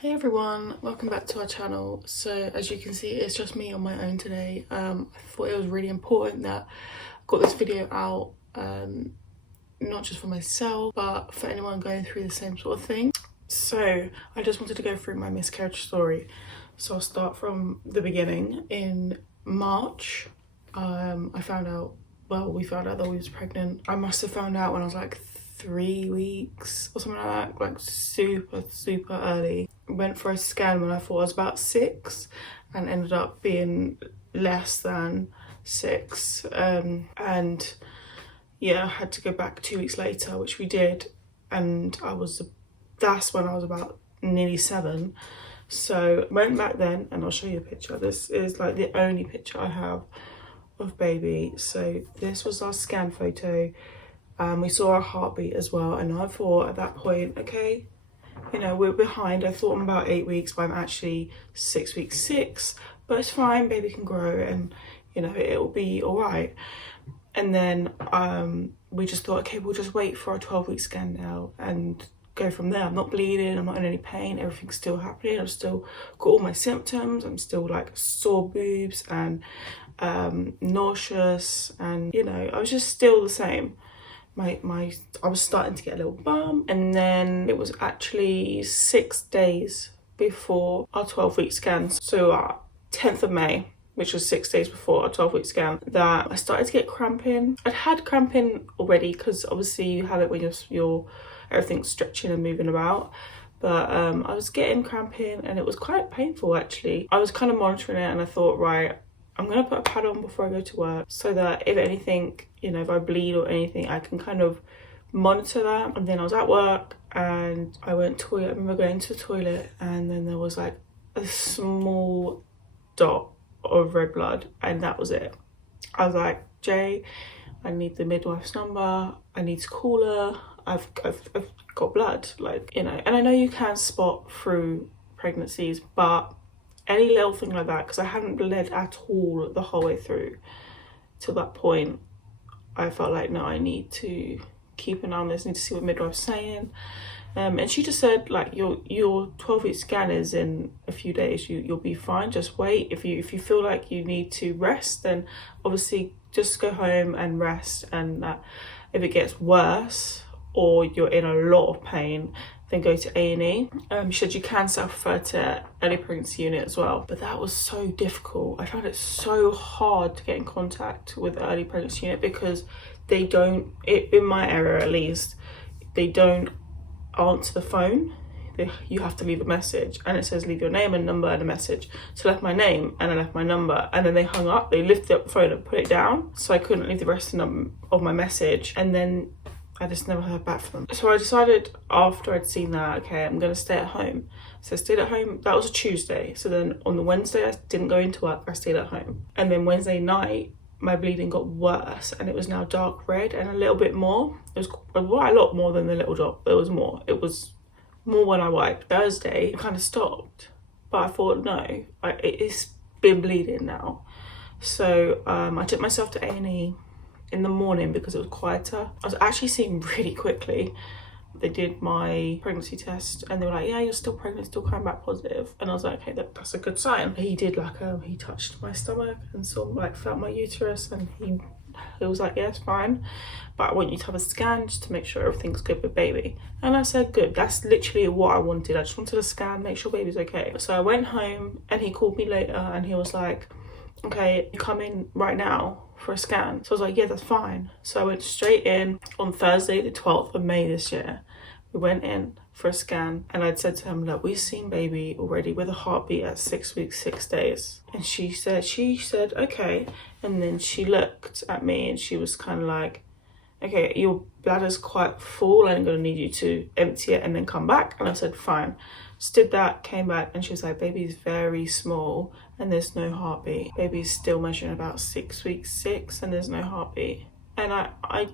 Hey everyone, welcome back to our channel. So as you can see, it's just me on my own today. I thought it was really important that I got this video out, not just for myself, but for anyone going through the same sort of thing. So I just wanted to go through my miscarriage story. So I'll start from the beginning. In March, we found out that we was pregnant. I must have found out when I was like 3 weeks or something like that, like super early. Went for a scan when I thought I was about 6 and ended up being less than 6, and yeah, I had to go back 2 weeks later, which we did, and that's when I was about nearly 7. So went back then, and I'll show you a picture. This is like the only picture I have of baby. So this was our scan photo. We saw our heartbeat as well, and I thought at that point, okay, you know, we're behind. I thought I'm about 8 weeks, but I'm actually 6 weeks 6, but it's fine, baby can grow, and you know, it'll be all right. And then we just thought, okay, we'll just wait for our 12-week scan now and go from there. I'm not bleeding, I'm not in any pain, everything's still happening. I've still got all my symptoms. I'm still like sore boobs and nauseous, and you know, I was just still the same. I was starting to get a little bum, and then it was actually 6 days before our 12-week scan, so 10th of May, which was 6 days before our 12-week scan, that I started to get cramping. I'd had cramping already because obviously you have it when you're everything's stretching and moving about, but I was getting cramping and it was quite painful actually. I was kind of monitoring it, and I thought, right, I'm gonna put a pad on before I go to work so that if anything, you know, if I bleed or anything, I can kind of monitor that. And then I was at work and I went to toilet. I remember going to the toilet, and then there was like a small dot of red blood, and that was it. I was like, Jay, I need the midwife's number. I need to call her. I've got blood, like, you know. And I know you can spot through pregnancies, but any little thing like that, because I hadn't bled at all the whole way through till that point, I felt like, no, I need to keep an eye on this, I need to see what midwife's saying. And she just said, like, your 12-week scan is in a few days, you'll be fine, just wait. If you feel like you need to rest, then obviously just go home and rest, and if it gets worse or you're in a lot of pain, then go to A&E. She said you can self-refer to early pregnancy unit as well, but that was so difficult. I found it so hard to get in contact with the early pregnancy unit because they don't, in my area at least, they don't answer the phone. You have to leave a message, and it says leave your name and number and a message. So I left my name and I left my number, and then they hung up. They lifted up the phone and put it down, so I couldn't leave the rest of my message, and then I just never heard back from them. So I decided after I'd seen that, okay, I'm gonna stay at home. So I stayed at home. That was a Tuesday. So then on the Wednesday, I didn't go into work, I stayed at home. And then Wednesday night, my bleeding got worse, and it was now dark red and a little bit more. It was quite a lot more than the little dot, but it was more. It was more when I wiped. Thursday, it kind of stopped, but I thought, no, it's been bleeding now. So I took myself to A&E in the morning because it was quieter. I was actually seen really quickly. They did my pregnancy test and they were like, yeah, you're still pregnant, still coming back positive. And I was like, okay, that's a good sign. He did like, he touched my stomach and sort of like felt my uterus, and he was like, yeah, it's fine, but I want you to have a scan just to make sure everything's good with baby. And I said, good, that's literally what I wanted. I just wanted a scan, make sure baby's okay. So I went home and he called me later and he was like, okay, you come in right now for a scan. So I was like, yeah, that's fine. So I went straight in on Thursday, the 12th of May this year. We went in for a scan, and I'd said to him, look, we've seen baby already with a heartbeat at 6 weeks, 6 days. And she said, okay. And then she looked at me and she was kind of like, okay, your bladder's quite full, I'm gonna need you to empty it and then come back. And I said, fine. Just did that, came back, and she was like, baby's very small and there's no heartbeat. Baby's still measuring about 6 weeks 6 and there's no heartbeat. And I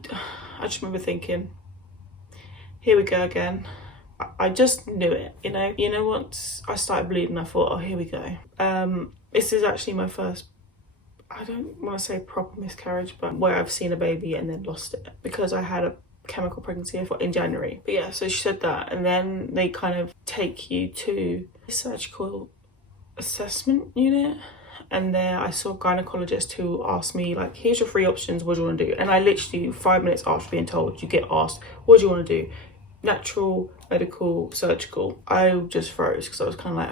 just remember thinking, here we go again. I just knew it, you know. Once I started bleeding, I thought, oh, here we go. This is actually my first, I don't want to say proper miscarriage, but where I've seen a baby and then lost it, because I had chemical pregnancy in January. But yeah, so she said that, and then they kind of take you to a surgical assessment unit, and there I saw a gynecologist who asked me like, here's your 3 options, what do you want to do? And I literally 5 minutes after being told, you get asked, what do you want to do? Natural, medical, surgical. I just froze because I was kind of like,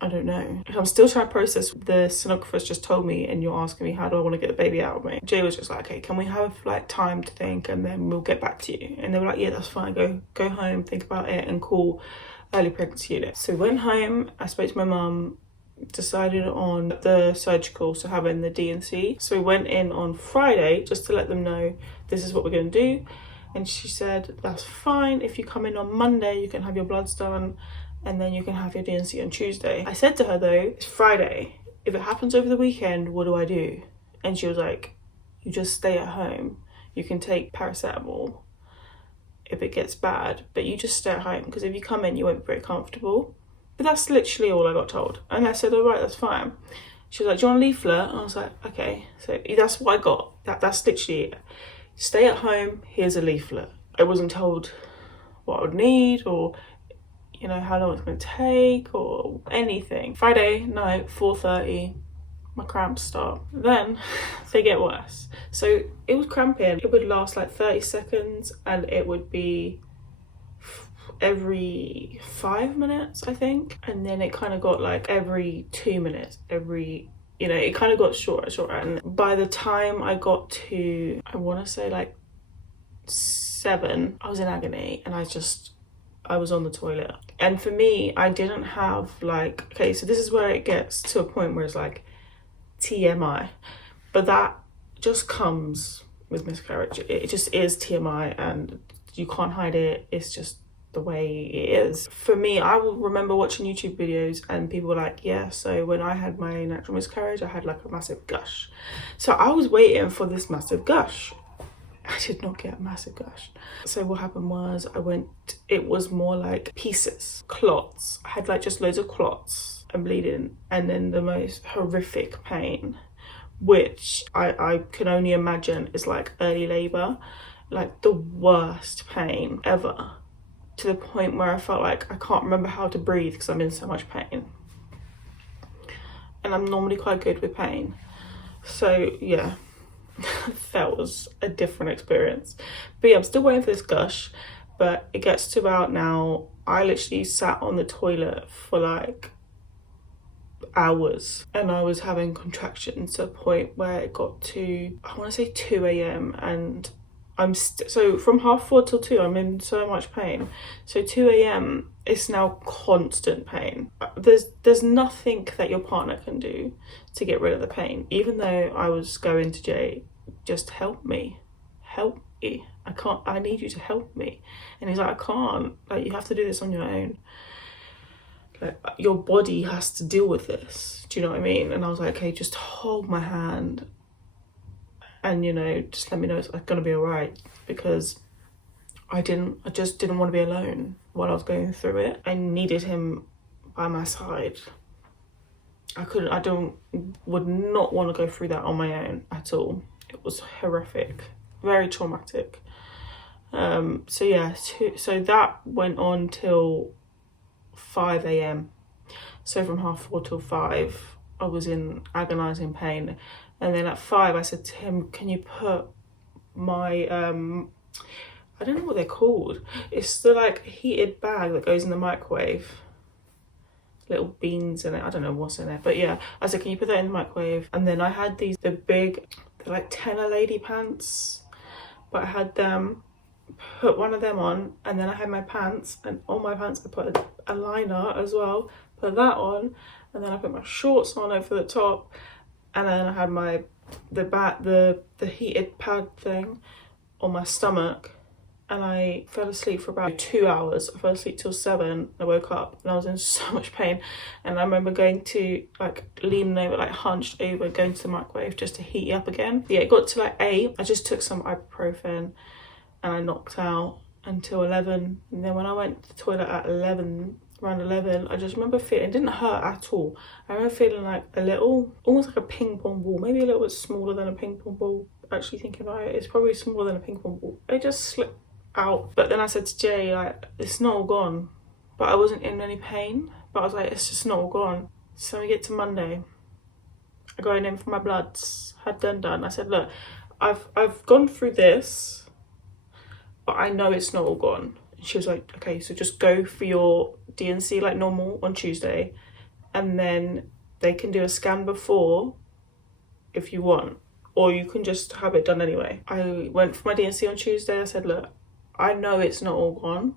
I don't know. I'm still trying to process. The sonographer's just told me, and you're asking me, how do I want to get the baby out of me? Jay was just like, okay, can we have like time to think, and then we'll get back to you? And they were like, yeah, that's fine. Go home, think about it, and call early pregnancy unit. So we went home. I spoke to my mum, decided on the surgical, so having the D&C. So we went in on Friday just to let them know this is what we're going to do. And she said, that's fine. If you come in on Monday, you can have your bloods done, and then you can have your D&C on Tuesday. I said to her though, it's Friday. If it happens over the weekend, what do I do? And she was like, you just stay at home. You can take paracetamol if it gets bad, but you just stay at home, because if you come in, you won't be very comfortable. But that's literally all I got told. And I said, all right, that's fine. She was like, do you want a leaflet? And I was like, okay. So that's what I got. That's literally it. Stay at home, here's a leaflet. I wasn't told what I would need, or you know, how long it's going to take, or anything. Friday night, 4:30, my cramps start. Then they get worse. So it was cramping. It would last like 30 seconds, and it would be every 5 minutes, I think. And then it kind of got like every 2 minutes, you know, it kind of got shorter. And by the time I got to, I want to say like 7, I was in agony, and I was on the toilet. And for me, I didn't have like, okay, so this is where it gets to a point where it's like TMI, but that just comes with miscarriage. It just is TMI, and you can't hide it. It's just the way it is. For me, I will remember watching YouTube videos, and people were like, yeah, so when I had my natural miscarriage, I had like a massive gush. So I was waiting for this massive gush. I did not get a massive gush. So what happened was it was more like pieces, clots. I had like just loads of clots and bleeding, and then the most horrific pain, which I can only imagine is like early labor, like the worst pain ever, to the point where I felt like I can't remember how to breathe because I'm in so much pain. And I'm normally quite good with pain. So yeah, that was a different experience. But yeah, I'm still waiting for this gush, but it gets to about now, I literally sat on the toilet for like hours, and I was having contractions to a point where it got to, I want to say 2 a.m. and I'm so from 4:30 till 2, I'm in so much pain. So 2 a.m, it's now constant pain. There's nothing that your partner can do to get rid of the pain. Even though I was going to Jay, just help me. I need you to help me. And he's like, I can't. Like, you have to do this on your own. Like, your body has to deal with this. Do you know what I mean? And I was like, okay, just hold my hand. And, you know, just let me know it's gonna be all right, because I just didn't want to be alone while I was going through it. I needed him by my side. Would not want to go through that on my own at all. It was horrific, very traumatic. So yeah, so that went on till 5 a.m. So from 4:30 till 5, I was in agonizing pain. And then at 5, I said to him, can you put my, I don't know what they're called. It's the like heated bag that goes in the microwave. Little beans in it. I don't know what's in it. But yeah, I said, can you put that in the microwave? And then I had they're like tenor lady pants. But I had them, put one of them on. And then I had my pants. And on my pants, I put a liner as well. Put that on. And then I put my shorts on over the top. And then I had the heated pad thing on my stomach, and I fell asleep for about 2 hours. I fell asleep till 7. I woke up and I was in so much pain, and I remember going to like leaning over, like hunched over, going to the microwave just to heat you up again. Yeah, it got to like 8. I just took some ibuprofen and I knocked out until 11. And then when I went to the toilet at around 11, I just remember feeling, it didn't hurt at all. I remember feeling like a little, almost like a ping pong ball, maybe a little bit smaller than a ping pong ball actually thinking about it, it's probably smaller than a ping pong ball. It just slipped out. But then I said to Jay, like, it's not all gone. But I wasn't in any pain. But I was like, it's just not all gone. So we get to Monday. I go in for my bloods. Had done. I said, look, I've gone through this, but I know it's not all gone. And she was like, okay, so just go for your D&C like normal on Tuesday, and then they can do a scan before if you want, or you can just have it done anyway. I went for my D&C on Tuesday. I said, look, I know it's not all gone.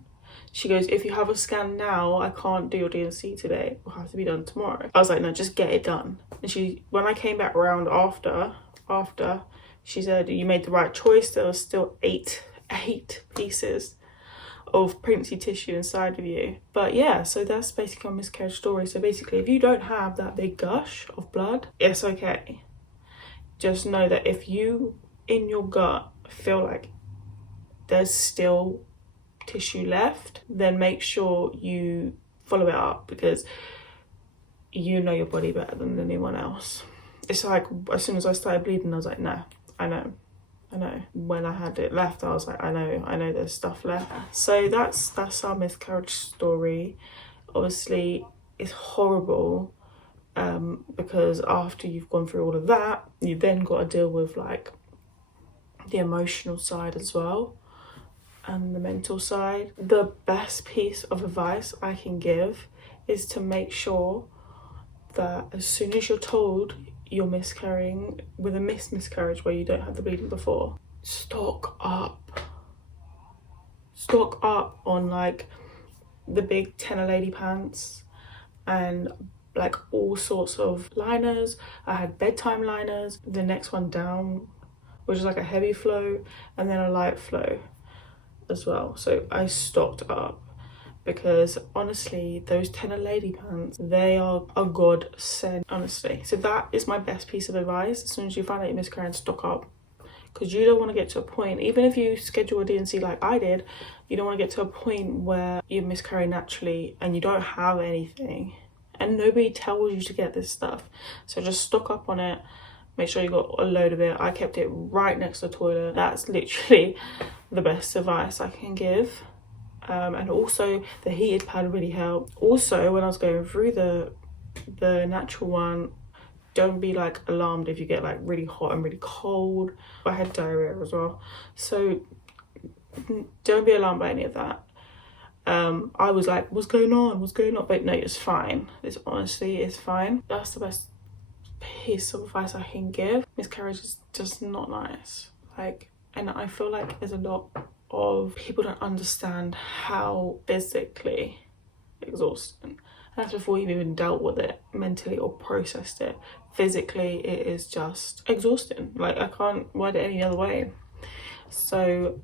She goes, if you have a scan now, I can't do your D&C today. It'll have to be done tomorrow. I was like, no, just get it done. And when I came back around after, she said, you made the right choice. There was still eight pieces of pregnancy tissue inside of you. But yeah, so that's basically our miscarriage story. So basically, if you don't have that big gush of blood, it's okay. Just know that if you, in your gut, feel like there's still tissue left, then make sure you follow it up, because you know your body better than anyone else. It's like, as soon as I started bleeding, I was like, no, I know. When I had it left, I was like, I know there's stuff left. So that's our miscarriage story. Obviously, it's horrible, because after you've gone through all of that, you then got to deal with like the emotional side as well, and the mental side. The best piece of advice I can give is to make sure that as soon as you're told you're miscarrying with a miscarriage where you don't have the bleeding before, stock up on like the big tenner lady pants and like all sorts of liners. I had bedtime liners, the next one down, which is like a heavy flow, and then a light flow as well. So I stocked up, because honestly, those tenner lady pants, they are a godsend, honestly. So that is my best piece of advice. As soon as you find out you're miscarrying, stock up, because you don't want to get to a point, even if you schedule a D&C like I did, you don't want to get to a point where you're miscarrying naturally and you don't have anything, and nobody tells you to get this stuff. So just stock up on it. Make sure you got a load of it. I kept it right next to the toilet. That's literally the best advice I can give. And also the heated pad really helped. Also, when I was going through the natural one, don't be like alarmed if you get like really hot and really cold. I had diarrhea as well, so don't be alarmed by any of that. I was like, what's going on, but no, it's fine. It's fine. That's the best piece of advice I can give. Miscarriage is just not nice, like, and I feel like there's a lot of people don't understand how physically exhausting, and that's before you've even dealt with it mentally or processed it. Physically, it is just exhausting. Like, I can't word it any other way. So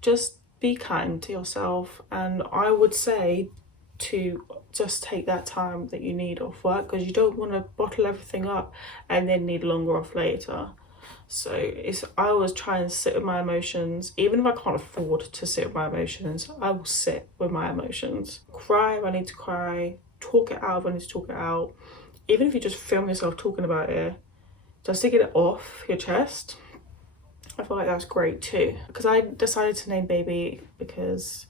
just be kind to yourself, and I would say to just take that time that you need off work, because you don't want to bottle everything up and then need longer off later. So I always try and sit with my emotions. Even if I can't afford to sit with my emotions, I will sit with my emotions. Cry if I need to cry, talk it out if I need to talk it out. Even if you just film yourself talking about it, just to get it off your chest, I feel like that's great too. Because I decided to name baby because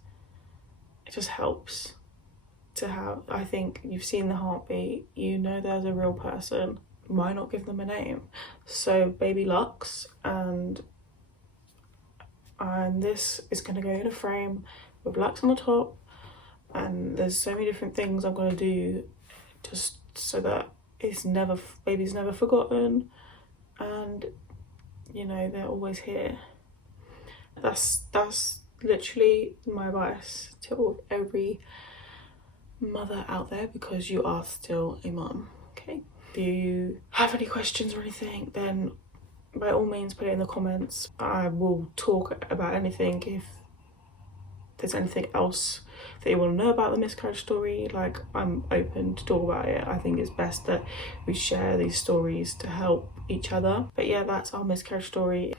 it just helps to have, I think you've seen the heartbeat, you know there's a real person. Why not give them a name? So baby Lux, and this is going to go in a frame with Lux on the top, and there's so many different things I'm going to do just so that baby's never forgotten, and you know they're always here. That's literally my advice to every mother out there, because you are still a mum. Okay, if you have any questions or anything, then by all means put it in the comments. I will talk about anything. If there's anything else that you want to know about the miscarriage story, like, I'm open to talk about it. I think it's best that we share these stories to help each other. But yeah, that's our miscarriage story.